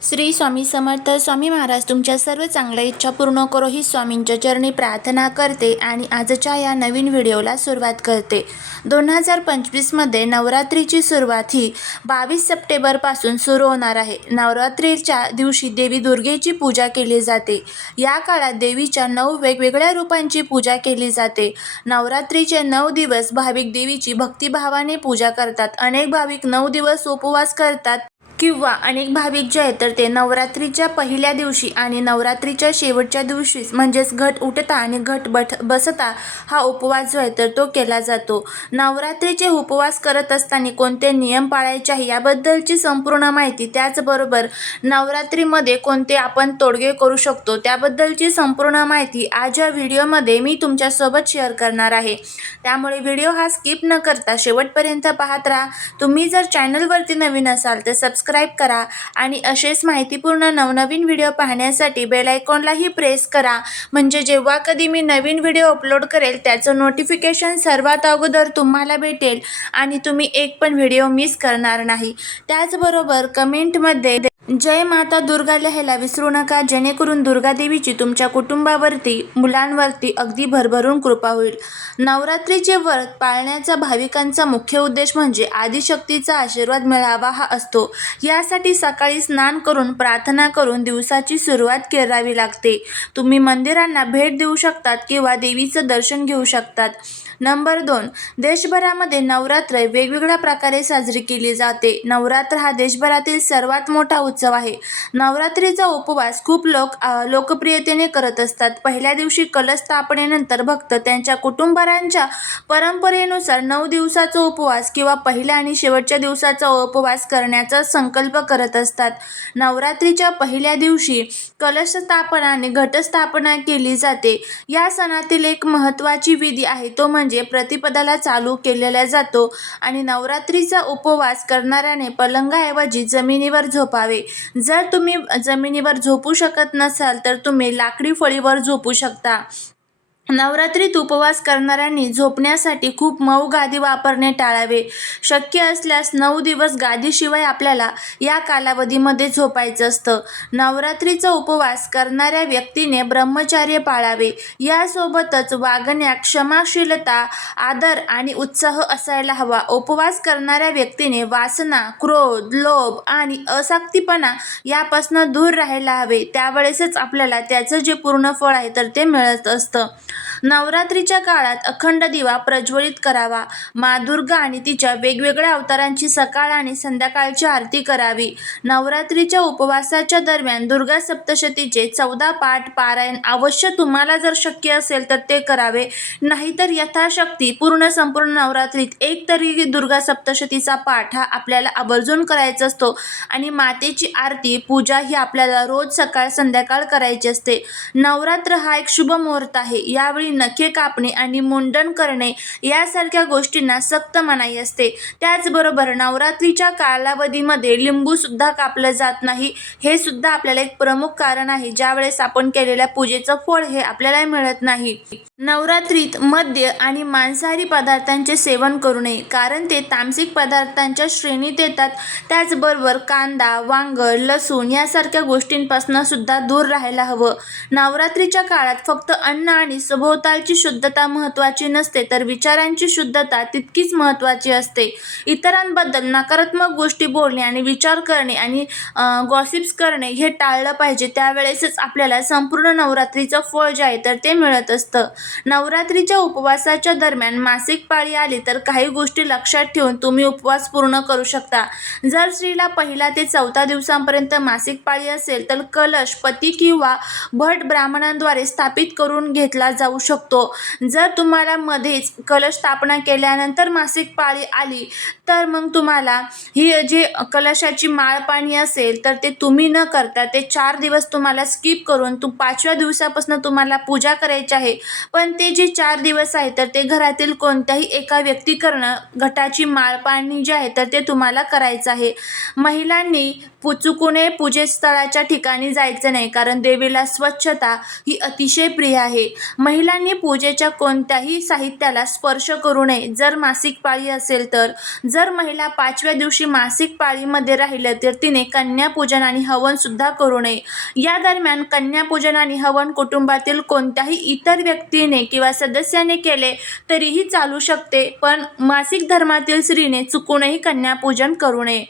श्री स्वामी समर्थ स्वामी महाराज तुमच्या सर्व चांगल्या इच्छा पूर्ण करो ही स्वामींच्या चरणी प्रार्थना करते आणि आजच्या या नवीन व्हिडिओला सुरुवात करते. दोन हजार पंचवीसमध्ये नवरात्रीची सुरुवात ही बावीस सप्टेंबरपासून सुरू होणार आहे. नवरात्रीच्या दिवशी देवी दुर्गेची पूजा केली जाते. या काळात देवीच्या नऊ वेगवेगळ्या रूपांची पूजा केली जाते. नवरात्रीचे नऊ दिवस भाविक देवीची भक्तिभावाने पूजा करतात. अनेक भाविक नऊ दिवस उपवास करतात. किंवा अनेक भाविक जे आहेत तर ते नवरात्रीच्या पहिल्या दिवशी आणि नवरात्रीच्या शेवटच्या दिवशीच म्हणजेच घट उठता आणि घट बठ बसता हा उपवास जो आहे तर तो केला जातो. नवरात्रीचे उपवास करत असताना कोणते नियम पाळायचे आहे याबद्दलची संपूर्ण माहिती त्याचबरोबर नवरात्रीमध्ये कोणते आपण तोडगे करू शकतो त्याबद्दलची संपूर्ण माहिती आज या व्हिडिओमध्ये मी तुमच्यासोबत शेअर करणार आहे. त्यामुळे व्हिडिओ हा स्किप न करता शेवटपर्यंत पाहत राहा. तुम्ही जर चॅनलवरती नवीन असाल तर सबस्क्राईब करा आणि असेच माहितीपूर्ण नवनवीन व्हिडिओ पाहण्यासाठी बेलायकॉनलाही प्रेस करा. म्हणजे जेव्हा कधी मी नवीन व्हिडिओ अपलोड करेल त्याचं नोटिफिकेशन सर्वात अगोदर तुम्हाला भेटेल आणि तुम्ही एक पण व्हिडिओ मिस करणार नाही. त्याचबरोबर कमेंटमध्ये जय माता दुर्गा लिहायला विसरू नका. जेणेकरून दुर्गादेवीची तुमच्या कुटुंबावरती मुलांवरती अगदी भरभरून कृपा होईल. नवरात्रीचे व्रत पाळण्याचा भाविकांचा मुख्य उद्देश म्हणजे आदिशक्तीचा आशीर्वाद मिळावा हा असतो. यासाठी सकाळी स्नान करून प्रार्थना करून दिवसाची सुरुवात करावी लागते. तुम्ही मंदिरांना भेट देऊ शकतात किंवा देवीचं दर्शन घेऊ शकतात. नंबर दोन देशभरामध्ये नवरात्र वेगवेगळ्या प्रकारे साजरी केली जाते. नवरात्र हा देशभरातील सर्वात मोठा उत्सव आहे. नवरात्रीचा उपवास खूप लोक लोकप्रियतेने करत असतात. पहिल्या दिवशी कलश स्थापनेनंतर भक्त त्यांच्या कुटुंबारांच्या परंपरेनुसार नऊ दिवसाचा उपवास किंवा पहिल्या आणि शेवटच्या दिवसाचा उपवास करण्याचा संकल्प करत असतात. नवरात्रीच्या पहिल्या दिवशी कलश स्थापना आणि घटस्थापना केली जाते. या सणातील एक महत्त्वाची विधी आहे तो म्हणजे प्रतिपदाला चालू केलेला जातो आणि नवरात्रीचा उपवास करणाऱ्याने पलंगाऐवजी जमिनीवर झोपावे. जर तुम्ही जमिनीवर झोपू शकत नसाल तर तुम्ही लाकडी फळीवर झोपू शकता. नवरात्रीत उपवास करणाऱ्यांनी झोपण्यासाठी खूप मऊ गादी वापरणे टाळावे. शक्य असल्यास नऊ दिवस गादीशिवाय आपल्याला या कालावधीमध्ये झोपायचं असतं. नवरात्रीचा उपवास करणाऱ्या व्यक्तीने ब्रह्मचार्य पाळावे. यासोबतच वागण्या क्षमाशीलता आदर आणि उत्साह असायला हवा. उपवास करणाऱ्या व्यक्तीने वासना क्रोध लोभ आणि असाक्तीपणा यापासून दूर राहायला हवे. त्यावेळेसच आपल्याला त्याचं जे पूर्ण फळ आहे तर ते मिळत असतं. नवरात्रीच्या काळात अखंड दिवा प्रज्वलित करावा. मा दुर्गा आणि तिच्या वेगवेगळ्या अवतारांची सकाळ आणि संध्याकाळची आरती करावी. नवरात्रीच्या उपवासाच्या दरम्यान दुर्गा सप्तशतीचे चौदा पाठ पारायण अवश्य तुम्हाला जर शक्य असेल तर ते करावे. नाहीतर यथाशक्ती पूर्ण संपूर्ण नवरात्रीत एक तरी दुर्गा सप्तशतीचा पाठ हा आपल्याला आवर्जून करायचा असतो आणि मातेची आरती पूजा ही आपल्याला रोज सकाळ संध्याकाळ करायची असते. नवरात्र हा एक शुभ मुहूर्त आहे. या यावेळी नखे कापणे आणि मुंडन करणे यासारख्या गोष्टींना सक्त मनाई असते. त्याचबरोबर नवरात्रीच्या कालावधीमध्ये लिंबू सुद्धा कापलं जात नाही. हे सुद्धा आपल्याला एक प्रमुख कारण आहे. ज्यावेळेस आपण केलेल्या पूजेचं फळ हे आपल्याला मिळत नाही. नवरात्रीत मद्य आणि मांसाहारी पदार्थांचे सेवन करू नये. कारण ते तामसिक पदार्थांच्या श्रेणीत येतात. त्याचबरोबर कांदा वांग लसूण यासारख्या गोष्टींपासून सुद्धा दूर राहायला हवं. नवरात्रीच्या काळात फक्त अन्न आणि सभोवतालची शुद्धता महत्त्वाची नसते तर विचारांची शुद्धता तितकीच महत्त्वाची असते. इतरांबद्दल नकारात्मक गोष्टी बोलणे आणि विचार करणे आणि गॉसिप्स करणे हे टाळलं पाहिजे. त्यावेळेसच आपल्याला संपूर्ण नवरात्रीचं फळ जे आहे तर ते मिळत असतं. नवरात्रीच्या उपवासाच्या दरम्यान मासिक पाळी आली तर काही गोष्टी लक्षात ठेवून तुम्ही उपवास पूर्ण करू शकता. जर स्त्रीला पहिला ते चौथा दिवसांपर्यंत मासिक पाळी असेल तर कलश पती किंवा भट ब्राह्मणांद्वारे स्थापित करून घेतला जाऊ शकतो. जर तुम्हाला मध्येच कलश स्थापना केल्यानंतर मासिक पाळी आली तर मग तुम्हाला ही जी कलशाची माळ पाणी असेल तर ते तुम्ही न करता ते चार दिवस तुम्हाला स्किप करून तू पाचव्या दिवसापासून तुम्हाला पूजा करायची आहे. पण ते जे चार दिवस आहे तर ते घरातील कोणत्याही एका व्यक्ती करणं घटाची माळ पाणी आहे तर ते तुम्हाला करायचं आहे. महिलांनी पु चुकू पूजेस्थळाच्या ठिकाणी जायचं नाही कारण देवीला स्वच्छता ही अतिशय प्रिय आहे. महिलांनी पूजेच्या कोणत्याही साहित्याला स्पर्श करू नये. जर मासिक पाळी असेल तर. जर महिला पाचव्या दिवशी मासिक पाळीमध्ये राहिल्या तर तिने कन्यापूजन आणि हवनसुद्धा करू नये. या दरम्यान कन्यापूजन आणि हवन कुटुंबातील कोणत्याही इतर व्यक्तीने किंवा सदस्याने केले तरीही चालू शकते पण मासिक धर्मातील स्त्रीने चुकूनही कन्यापूजन करू नये.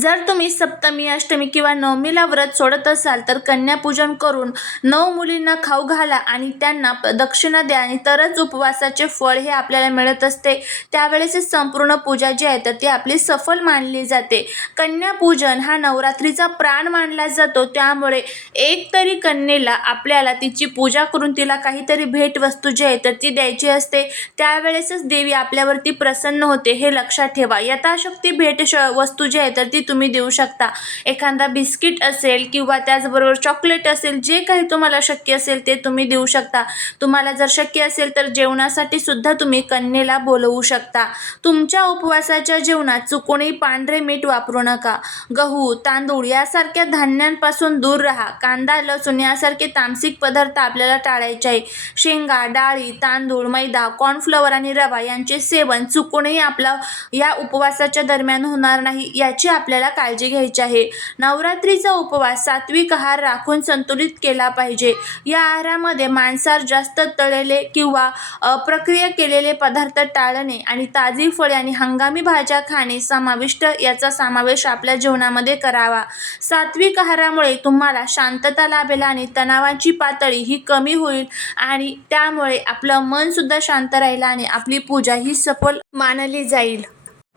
जर तुम्ही सप्तमी अष्टमी किंवा नवमीला व्रत सोडत असाल तर कन्यापूजन करून नऊ मुलींना खाऊ घाला आणि त्यांना प- दक्षिणा द्या आणि तरच उपवासाचे फळ हे आपल्याला मिळत असते. त्यावेळेस संपूर्ण पूजा जी आहे तर ती आपली सफल मानली जाते. कन्यापूजन हा नवरात्रीचा प्राण मानला जातो. त्यामुळे एक तरी कन्येला आपल्याला तिची पूजा करून तिला काहीतरी भेटवस्तू जी आहे तर ती द्यायची असते. त्यावेळेसच देवी आपल्यावरती प्रसन्न होते हे लक्षात ठेवा. यथाशक्ती भेट श वस्तू जी आहे तर ती तुम्ही देऊ शकता. एखादा बिस्किट असेल किंवा त्याचबरोबर चॉकलेट असेल जे काही तुम्हाला शक्य असेल ते तुम्ही देऊ शकता. तुम्हाला जर शक्य असेल तर जेवणासाठी सुद्धा तुम्ही कन्येला बोलवू शकता. तुमच्या उपवासाच्या जेवणात चुकूनही पांढरे मीठ वापरू नका. गहू तांदूळ यासारख्या धान्यांपासून दूर राहा. कांदा लसूण यासारखे तामसिक पदार्थ आपल्याला टाळायचे आहे. शेंगा डाळी तांदूळ मैदा कॉर्नफ्लॉवर आणि रवा यांचे सेवन चुकूनही आपला या उपवासाच्या दरम्यान होणार नाही. याची आपल्या आपल्याला काळजी घ्यायची आहे. नवरात्रीचा उपवास सात्विक आहार राखून संतुलित केला पाहिजे. या आहारामध्ये मांसाहार जास्त तळलेले किंवा अप्रक्रिया केलेले पदार्थ टाळणे आणि ताजी फळे आणि हंगामी भाज्या खाणे समाविष्ट याचा समावेश आपल्या जीवनामध्ये करावा. सात्विक आहारामुळे तुम्हाला शांतता लाभेल आणि तणावाची पातळी ही कमी होईल आणि त्यामुळे आपलं मनसुद्धा शांत राहील आणि आपली पूजा ही सफल मानली जाईल.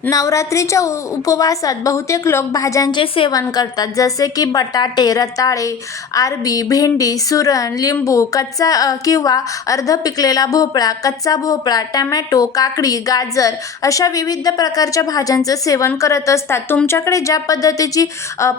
नवरात्रीच्या उ- उपवासात बहुतेक लोक भाज्यांचे सेवन करतात जसे की बटाटे रताळे आरबी भेंडी सुरण लिंबू कच्चा किंवा अर्ध पिकलेला भोपळा कच्चा भोपळा टमॅटो काकडी गाजर अशा विविध प्रकारच्या भाज्यांचं सेवन करत असतात. तुमच्याकडे ज्या पद्धतीची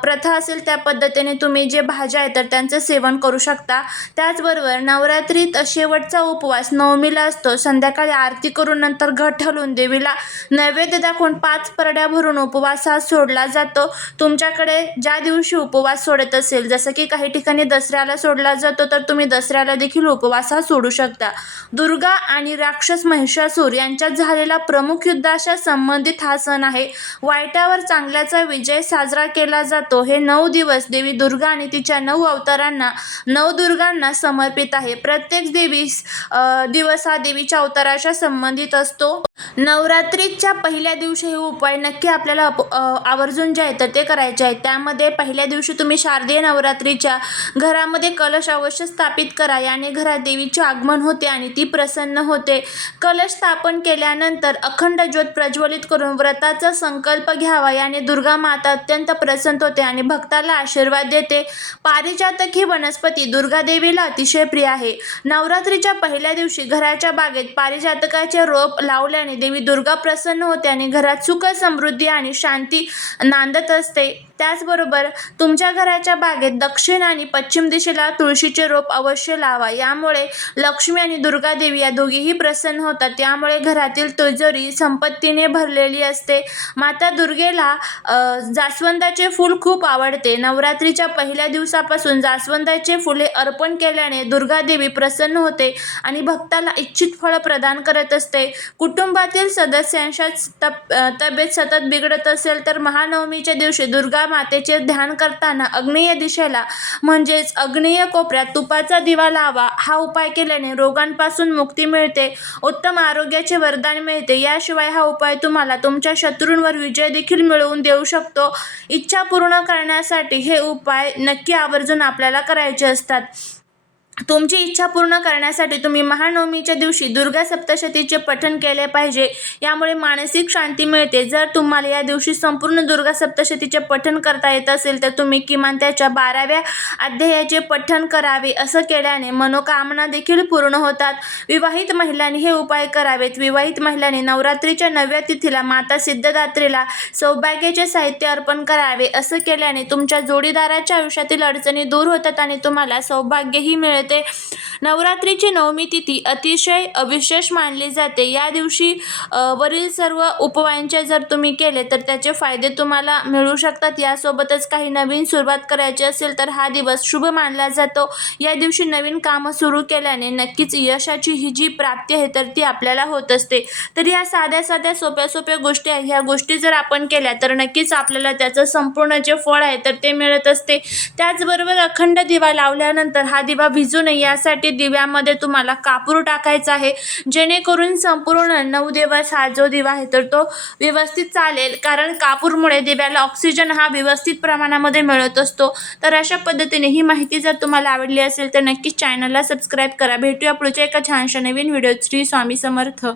प्रथा असेल त्या पद्धतीने तुम्ही जे भाज्या आहेत तर त्यांचं सेवन करू शकता. त्याचबरोबर नवरात्रीत शेवटचा उपवास नवमीला असतो. संध्याकाळी आरती करून नंतर घट हलवून देवीला नैवेद्य दाखवून पाच परड्या भरून उपवास हा सोडला जातो. तुमच्याकडे ज्या दिवशी उपवास सोडत असेल जसं की काही ठिकाणी दसऱ्याला सोडला जातो तर तुम्ही दसऱ्याला देखील उपवास हा सोडू शकता. दुर्गा आणि राक्षस महिषासूर यांच्यात झालेला प्रमुख युद्धाशा संबंधित हा सण आहे. वाईटावर चांगल्याचा विजय साजरा केला जातो. हे नऊ दिवस देवी दुर्गा आणि तिच्या नऊ अवतारांना नवदुर्गांना समर्पित आहे. प्रत्येक देवी दिवस हा देवीच्या अवताराशी संबंधित असतो. नवरात्रीच्या पहिल्या दिवशी हे उपाय नक्की आपल्याला अप- आवर्जून जे आहेत तर ते करायचे आहेत त्यामध्ये पहिल्या दिवशी तुम्ही शारदीय नवरात्रीच्या घरामध्ये कलश अवश्य स्थापित करा. याने घरात देवीचे आगमन होते आणि ती प्रसन्न होते. कलश स्थापन केल्यानंतर अखंड ज्योत प्रज्वलित करून व्रताचा संकल्प घ्यावा. याने दुर्गा माता अत्यंत प्रसन्न होते आणि भक्ताला आशीर्वाद देते. पारिजातक ही वनस्पती दुर्गा देवीला अतिशय प्रिय आहे. नवरात्रीच्या पहिल्या दिवशी घराच्या बागेत पारिजातकाचे रोप लावल्याने देवी दुर्गा प्रसन्न होते आणि घर घरात सुख समृद्धी आणि शांती नांदत असते. त्याचबरोबर तुमच्या घराच्या बागेत दक्षिण आणि पश्चिम दिशेला तुळशीचे रोप अवश्य लावा. यामुळे लक्ष्मी आणि दुर्गा देवी या दोघीही प्रसन्न होतात. त्यामुळे घरातील तिजोरी संपत्तीने भरलेली असते. माता दुर्गेला जास्वंदाचे फूल खूप आवडते. नवरात्रीच्या पहिल्या दिवसापासून जास्वंदाचे फुले अर्पण केल्याने दुर्गा देवी प्रसन्न होते आणि भक्ताला इच्छित फळ प्रदान करत असते. कुटुंबातील सदस्यांच्या तप तब्येत सतत बिघडत असेल तर महानवमीच्या दिवशी दुर्गा मातेचे ध्यान करताना अग्नेय दिशेला म्हणजेच अग्नेय कोपऱ्यात तुपाचा दिवा लावा. हा उपाय केल्याने रोगांपासून मुक्ती मिळते उत्तम आरोग्याचे वरदान मिळते. याशिवाय हा उपाय तुम्हाला तुमच्या शत्रूंवर विजय देखील मिळवून देऊ शकतो. इच्छा पूर्ण करण्यासाठी हे उपाय नक्की आवर्जून आपल्याला करायचे असतात. तुमची इच्छा पूर्ण करण्यासाठी तुम्ही महानवमीच्या दिवशी दुर्गा सप्तशतीचे पठण केले पाहिजे. यामुळे मानसिक शांती मिळते. जर तुम्हाला या दिवशी संपूर्ण दुर्गा सप्तशतीचे पठण करता येत असेल तर तुम्ही किमान त्याच्या बाराव्या अध्यायाचे पठण करावे. असं केल्याने मनोकामना देखील पूर्ण होतात. विवाहित महिलांनी हे उपाय करावेत. विवाहित महिलांनी नवरात्रीच्या नव्या तिथीला माता सिद्धदात्रीला सौभाग्याचे साहित्य अर्पण करावे. असं केल्याने तुमच्या जोडीदाराच्या आयुष्यातील अडचणी दूर होतात आणि तुम्हाला सौभाग्यही मिळते मिळते नवरात्रीची नवमी तिथी अतिशय विशेष मानली जाते. या दिवशी वरील सर्व उपवायांचे जर तुम्ही केले तर त्याचे फायदे तुम्हाला मिळू शकतात. यासोबतच काही नवीन सुरुवात करायची असेल तर हा दिवस शुभ मानला जातो. या दिवशी नवीन कामं सुरू केल्याने नक्कीच यशाची ही जी प्राप्ती आहे तर ती आपल्याला होत असते. तर या साध्या साध्या सोप्या सोप्या गोष्टी आहे ह्या गोष्टी जर आपण केल्या तर नक्कीच आपल्याला त्याचं संपूर्ण जे फळ आहे तर ते मिळत असते. त्याचबरोबर अखंड दिवा लावल्यानंतर हा दिवा भिजू नये यासाठी दिव्यामध्ये तुम्हाला कापूर टाकायचा आहे. जेणेकरून संपूर्ण नऊ दिवस हा जो दिवा आहे तर तो व्यवस्थित चालेल. कारण कापूरमुळे दिव्याला ऑक्सिजन हा व्यवस्थित प्रमाणामध्ये मिळत असतो. तर अशा पद्धतीने ही माहिती जर तुम्हाला आवडली असेल तर नक्कीच चॅनलला सबस्क्राईब करा. भेटूया पुढच्या एका छानशा नवीन व्हिडिओ श्री स्वामी समर्थ.